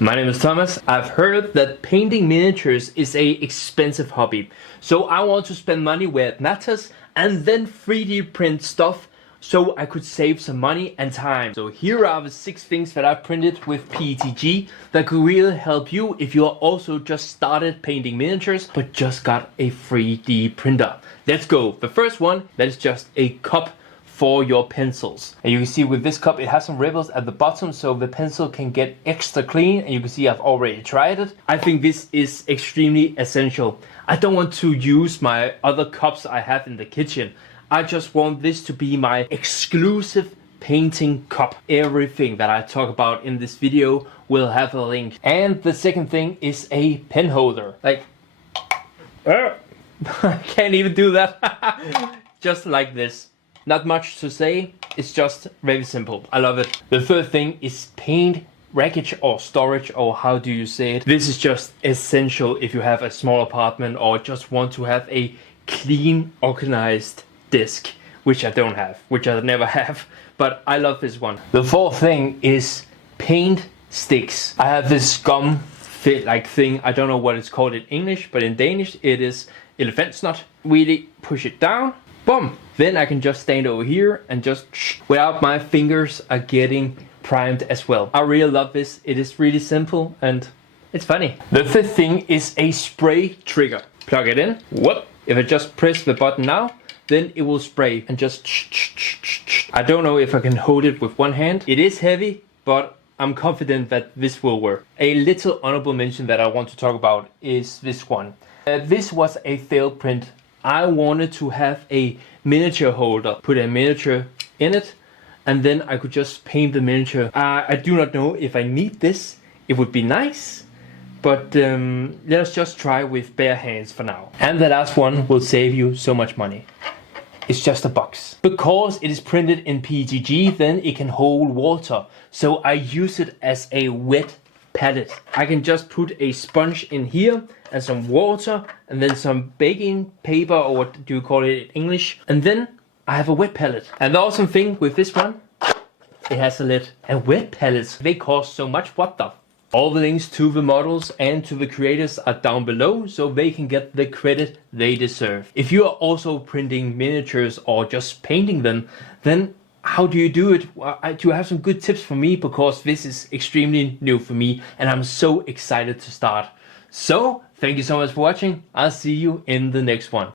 My name is Thomas. I've heard that painting miniatures is a expensive hobby. So I want to spend money where it matters and then 3D print stuff so I could save some money and time. So here are the 6 things that I've printed with PETG that could really help you if you are also just started painting miniatures but just got a 3D printer. Let's go. The first one, that is just a cup for your pencils. And you can see with this cup it has some ripples at the bottom so the pencil can get extra clean, and you can see I've already tried it. I think this is extremely essential. I don't want to use my other cups I have in the kitchen. I just want this to be my exclusive painting cup. Everything that I talk about in this video will have a link. And the second thing is a pen holder. Like, I can't even do that. Just like this. Not much to say, it's just very simple. I love it. The third thing is paint wreckage or storage, or how do you say it? This is just essential if you have a small apartment or just want to have a clean, organized desk, which I don't have, which I never have, but I love this one. The fourth thing is paint sticks. I have this gum fit like thing. I don't know what it's called in English, but in Danish it is elefantsnot. Really push it down. Boom! Then I can just stand over here and just without my fingers are getting primed as well. I really love this. It is really simple and it's funny. The fifth thing is a spray trigger. Plug it in. Whoop! If I just press the button now, then it will spray and just I don't know if I can hold it with one hand. It is heavy, but I'm confident that this will work. A little honorable mention that I want to talk about is this one. This was a failed print. I wanted to have a miniature holder, put a miniature in it, and then I could just paint the miniature. I do not know if I need this. It would be nice, but let us just try with bare hands for now. And the last one will save you so much money. It's just a box. Because it is printed in PETG, then it can hold water. So I use it as a wet palette. I can just put a sponge in here and some water and then some baking paper, or what do you call it in English, and then I have a wet palette. And the awesome thing with this one, it has a lid. And wet palettes, they cost so much. What the? All the links to the models and to the creators are down below so they can get the credit they deserve. If you are also printing miniatures or just painting them, then how do you do it? Do you have some good tips for me? Because this is extremely new for me and I'm so excited to start. So, thank you so much for watching. I'll see you in the next one.